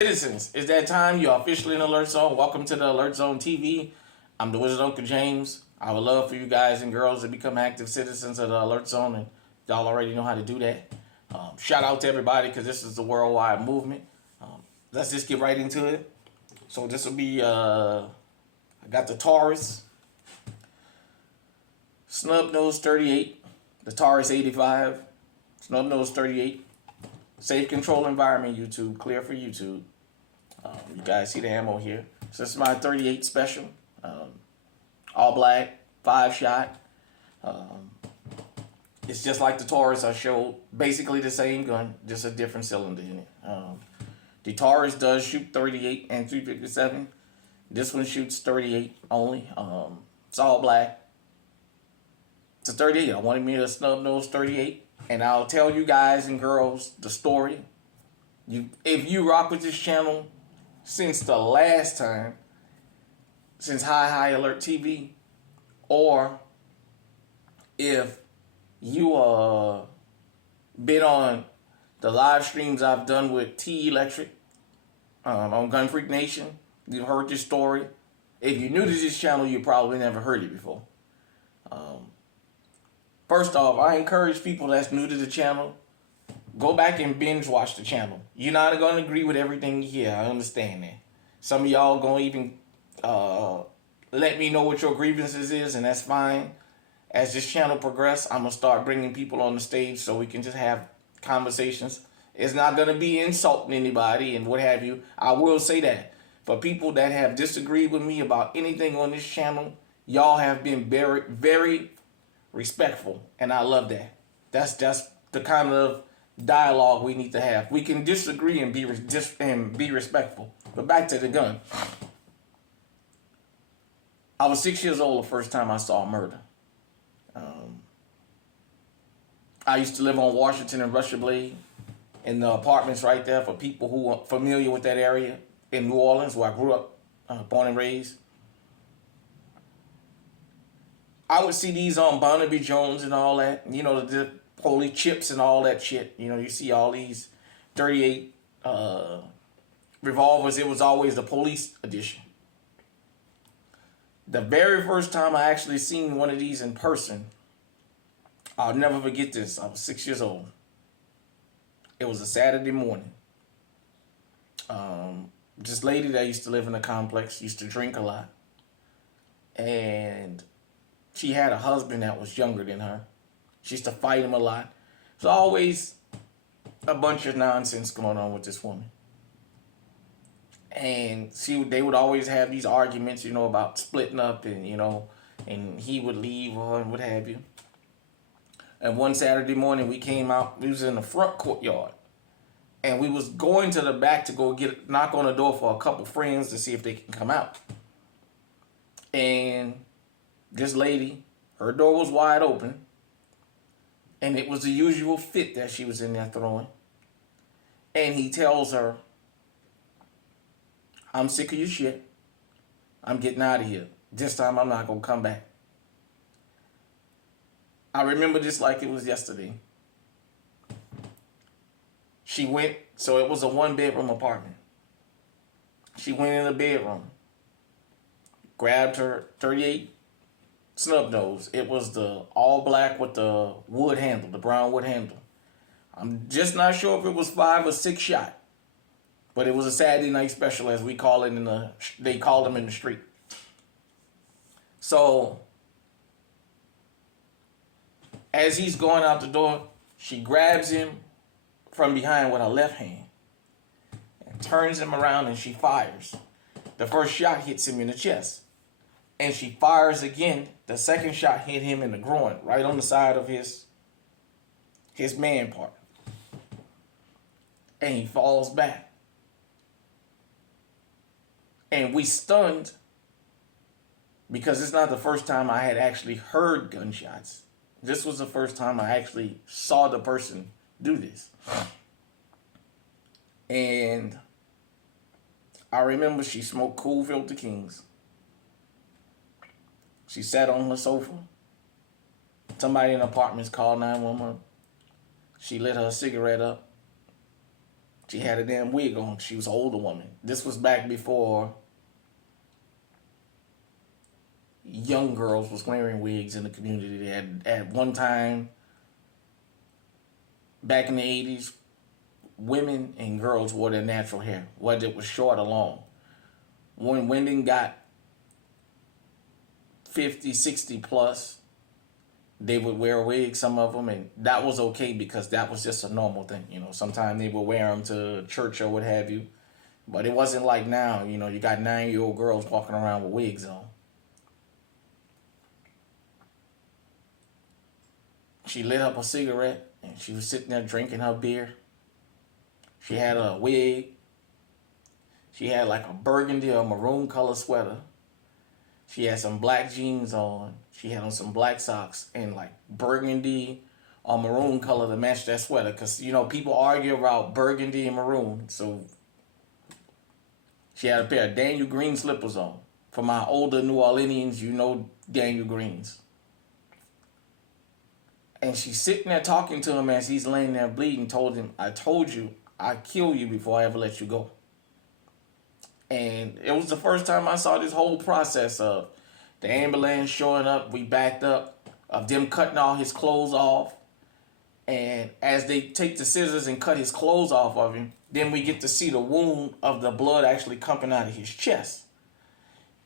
Citizens, it's that time. You're officially in Alert Zone. Welcome to the Alert Zone TV. I'm the Wizard Uncle James. I would love for you guys and girls to become active citizens of the Alert Zone, and y'all already know how to do that. Shout out to everybody because this is the worldwide movement. Let's just get right into it. So this will be, I got the Taurus, Snub Nose 38, the Taurus 85, Snub Nose 38. Safe control environment, YouTube. Clear for YouTube. You guys see the ammo here. So this is my 38 special. All black, 5-shot. It's just like the Taurus I showed. Basically the same gun, just a different cylinder in it. The Taurus does shoot 38 and 357. This one shoots 38 only. It's all black. It's a 38. I wanted me a snub nose 38. And I'll tell you guys and girls the story. If you rock with this channel since the last time, since High Alert TV, or if you been on the live streams I've done with T Electric on Gun Freak Nation, you've heard this story. If you're new to this channel, you probably never heard it before. First off, I encourage people that's new to the channel, go back and binge watch the channel. You're not going to agree with everything you hear. I understand that. Some of y'all going to even let me know what your grievances is, and that's fine. As this channel progresses, I'm going to start bringing people on the stage so we can just have conversations. It's not going to be insulting anybody and what have you. I will say that. For people that have disagreed with me about anything on this channel, y'all have been very, very respectful, and I love that. That's the kind of dialogue we need to have. We can disagree and be respectful. But back to the gun. I was 6 years old the first time I saw murder. I used to live on Washington and Russia Blade in the apartments right there for people who are familiar with that area in New Orleans, where I grew up, born and raised. I would see these on Barnaby Jones and all that. You know, the holy chips and all that shit. You know, you see all these 38 revolvers. It was always the police edition. The very first time I actually seen one of these in person, I'll never forget this. I was 6 years old. It was a Saturday morning. This lady that used to live in the complex used to drink a lot. And she had a husband that was younger than her. She used to fight him a lot. There's always a bunch of nonsense going on with this woman. And they would always have these arguments, you know, about splitting up and, you know, and he would leave her and what have you. And one Saturday morning we came out, we was in the front courtyard. And we was going to the back to go knock on the door for a couple friends to see if they can come out. And this lady, her door was wide open, and it was the usual fit that she was in there throwing. And he tells her, "I'm sick of your shit. I'm getting out of here. This time I'm not going to come back." I remember this like it was yesterday. She went, so it was a 1-bedroom apartment. She went in the bedroom, grabbed her 38 snub nose. It was the all black with the wood handle, the brown wood handle. I'm just not sure if it was 5 or 6 shot, but it was a Saturday night special, as we call it they called them in the street. So as he's going out the door, she grabs him from behind with her left hand and turns him around, and she fires. The first shot hits him in the chest. And she fires again. The second shot hit him in the groin, right on the side of his man part. And he falls back. And we stunned, because it's not the first time I had actually heard gunshots. This was the first time I actually saw the person do this. And I remember she smoked Cool Filter Kings. She sat on her sofa. Somebody in the apartments called 911. She lit her cigarette up. She had a damn wig on. She was an older woman. This was back before young girls was wearing wigs in the community. They had, at one time, back in the 80s, women and girls wore their natural hair, whether it was short or long. When women got 50, 60 plus, they would wear wigs, some of them, and that was okay because that was just a normal thing. You know, sometimes they would wear them to church or what have you. But it wasn't like now, you know, you got 9-year-old girls walking around with wigs on. She lit up a cigarette and she was sitting there drinking her beer. She had a wig. She had like a burgundy or maroon color sweater. She had some black jeans on. She had on some black socks and like burgundy or maroon color to match that sweater. Because, you know, people argue about burgundy and maroon. So she had a pair of Daniel Green slippers on. For my older New Orleanians, you know Daniel Greens. And she's sitting there talking to him as he's laying there bleeding, told him, I told you I'd kill you before I ever let you go. And it was the first time I saw this whole process of the ambulance showing up, we backed up, of them cutting all his clothes off. And as they take the scissors and cut his clothes off of him, then we get to see the wound of the blood actually coming out of his chest.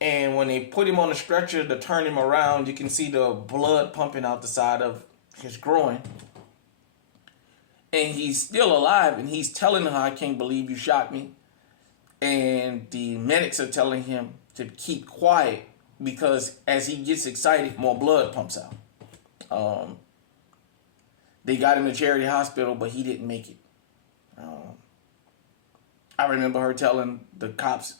And when they put him on the stretcher to turn him around, you can see the blood pumping out the side of his groin. And he's still alive, and he's telling her, I can't believe you shot me. And the medics are telling him to keep quiet because as he gets excited, more blood pumps out. They got him to Charity Hospital, but he didn't make it. I remember her telling the cops,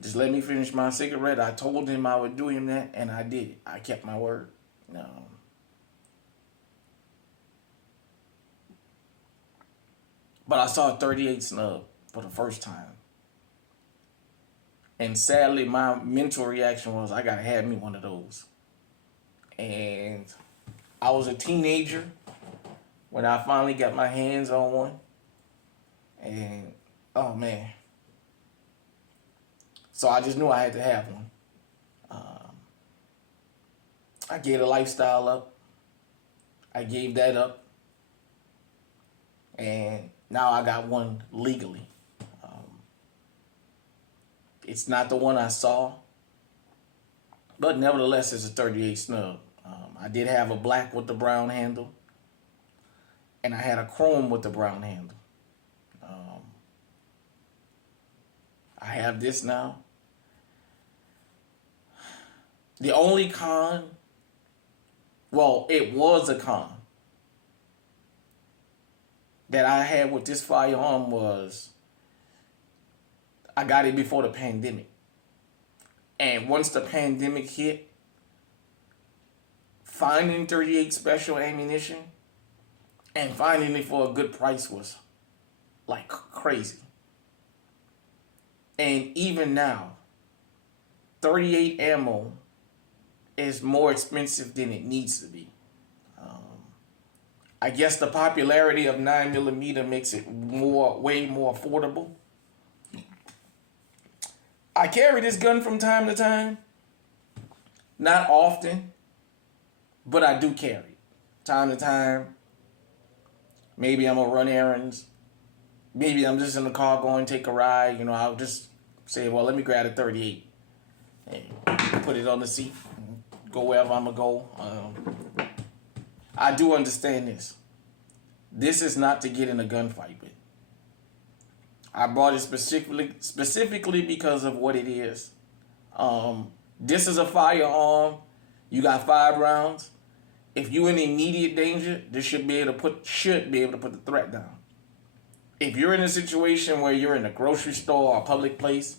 just let me finish my cigarette. I told him I would do him that, and I did it. I kept my word. But I saw a 38 snub for the first time. And sadly, my mental reaction was, I gotta have me one of those. And I was a teenager when I finally got my hands on one. And, oh man. So I just knew I had to have one. I gave the lifestyle up. I gave that up. And now I got one legally. It's not the one I saw, but nevertheless, it's a 38 snub. I did have a black with the brown handle, and I had a chrome with the brown handle. I have this now. The only con, well, it was a con that I had with this firearm was I got it before the pandemic. And once the pandemic hit, finding 38 special ammunition and finding it for a good price was like crazy. And even now, 38 ammo is more expensive than it needs to be. I guess the popularity of 9mm makes it way more affordable. I carry this gun from time to time. Not often, but I do carry it. Time to time. Maybe I'm gonna run errands. Maybe I'm just in the car going to take a ride. You know, I'll just say, well, let me grab a 38 and put it on the seat. Go wherever I'm gonna go. I do understand this. This is not to get in a gunfight with. I bought it specifically because of what it is. This is a firearm. You got 5 rounds. If you're in immediate danger, this should be able to put the threat down. If you're in a situation where you're in a grocery store or a public place,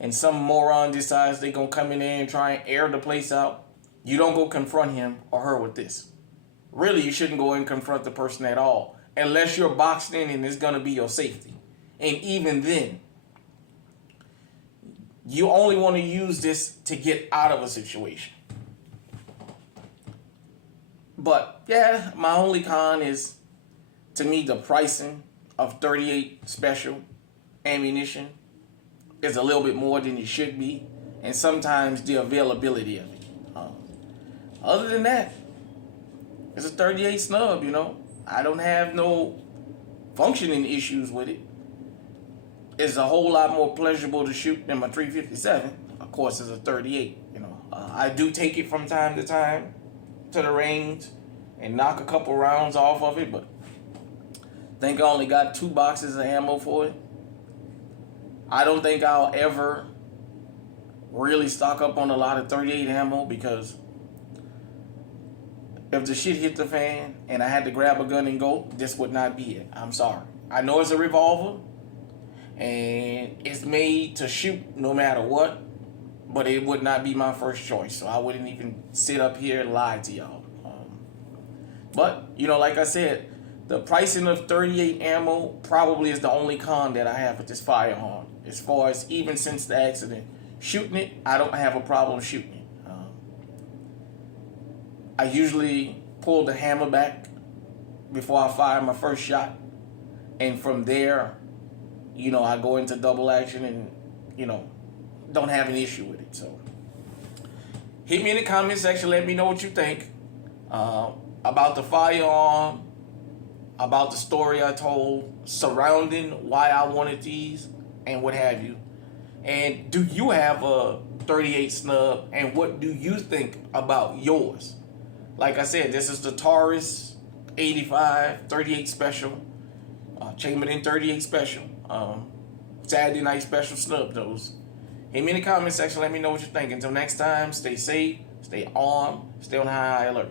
and some moron decides they're gonna come in there and try and air the place out, you don't go confront him or her with this. Really, you shouldn't go and confront the person at all, unless you're boxed in and it's gonna be your safety. And even then, you only want to use this to get out of a situation. But yeah, my only con is, to me, the pricing. of 38 special ammunition is a little bit more than it should be, and sometimes the availability of it. Other than that, it's a 38 snub, you know. I don't have no functioning issues with it. It's a whole lot more pleasurable to shoot than my 357. Of course, it's a 38, you know. I do take it from time to time to the range and knock a couple rounds off of it, but I think I only got 2 boxes of ammo for it. I don't think I'll ever really stock up on a lot of 38 ammo, because if the shit hit the fan and I had to grab a gun and go, this would not be it. I'm sorry. I know it's a revolver and it's made to shoot no matter what, but it would not be my first choice. So I wouldn't even sit up here and lie to y'all. But, you know, like I said, the pricing of 38 ammo probably is the only con that I have with this firearm. As far as even since the accident, shooting it, I don't have a problem shooting it. I usually pull the hammer back before I fire my first shot. And from there, you know, I go into double action and, you know, don't have an issue with it. So hit me in the comment section. Let me know what you think about the firearm, about the story I told surrounding why I wanted these and what have you. And do you have a 38 snub, and what do you think about yours? Like I said, this is the Taurus 85 38 special, Chamberlain 38 special, Saturday night special snub nose. Hit me in the comment section. Let me know what you think. Until next time, stay safe, stay armed, stay on high alert.